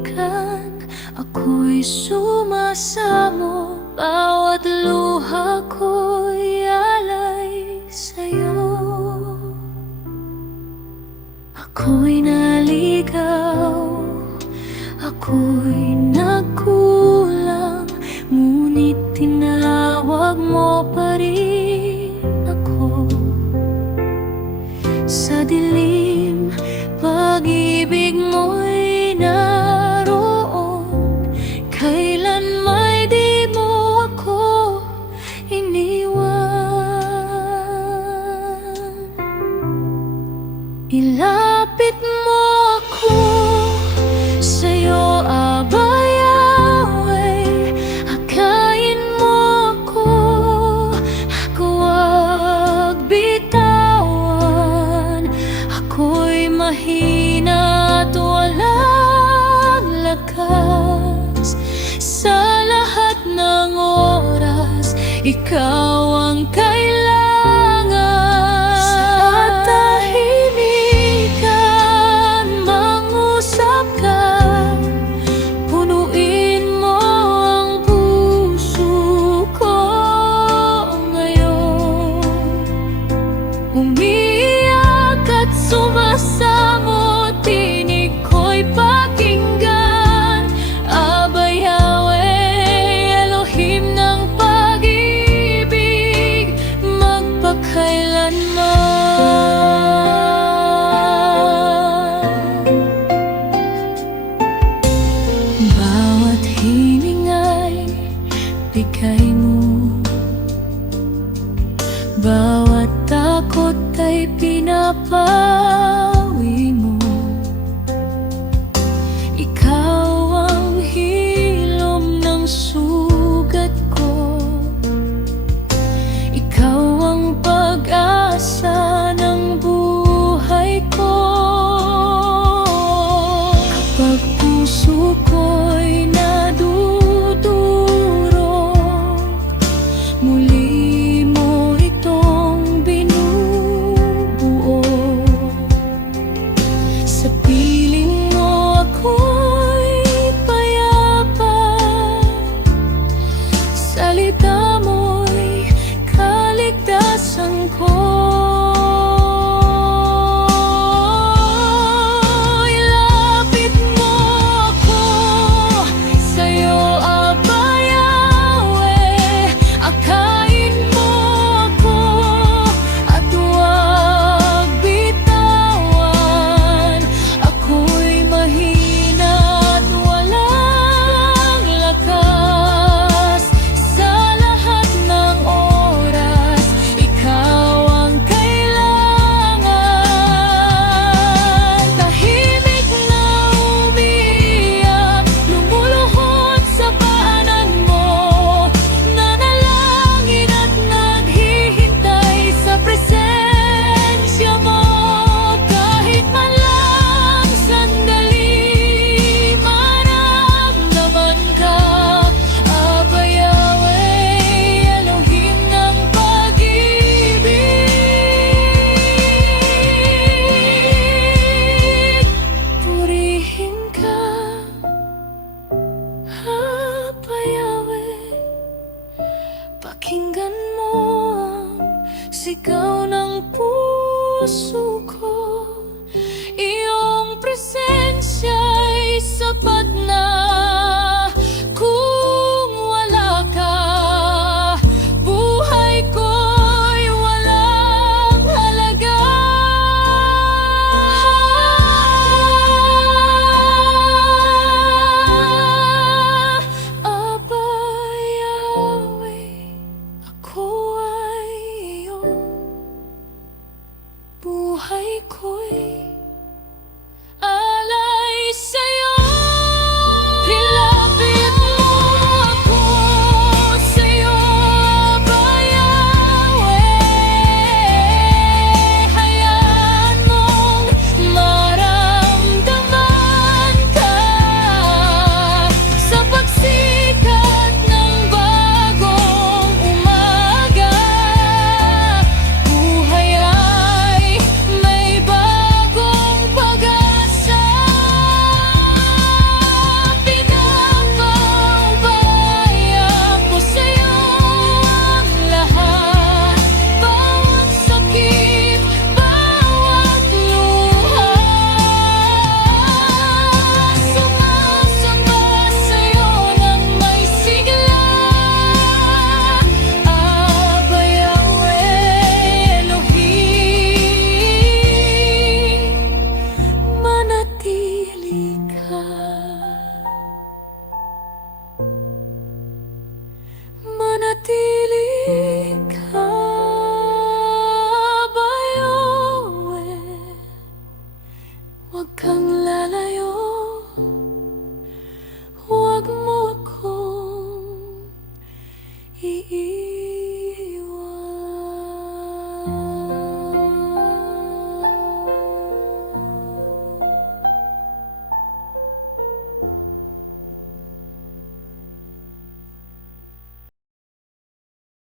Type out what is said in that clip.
tahimpikan, ako'y sumasamo. Bawat luha ko'y alay sa'yo. Ako'y naligaw, ako'y nagkulang, ngunit tinawag mo pa rin ako. Sa dilim, pag-ibig mo'y naroon, kailan may di mo ako iniwan. Ilapit mo ako sa'yo, Abba Yahweh. Hakayin mo ako, huwag bitawan. Ako'y mahina at walang lakas. Sa lahat ng oras, ikaw ang kailangan. Sa tahimikan, mangusap ka. Punuin mo ang puso ko ngayon. Umiiyak at sumasamo, tinig ko'y pakinggan. Abba Yahweh, Elohim ng pag-ibig, magpakailanman. Bawat hininga'y bigay mo, bawat takot ay pinapawi mo. Ikaw ang hilom ng sugat ko, ikaw ang pag-asa ng buhay ko. Kapag puso ko'y nadudurog, muli mo itong binubuo. Sa piling mo ako'y payapa, salita mo'y kaligtasan ko. Ilapit mo ako sa'yo, natin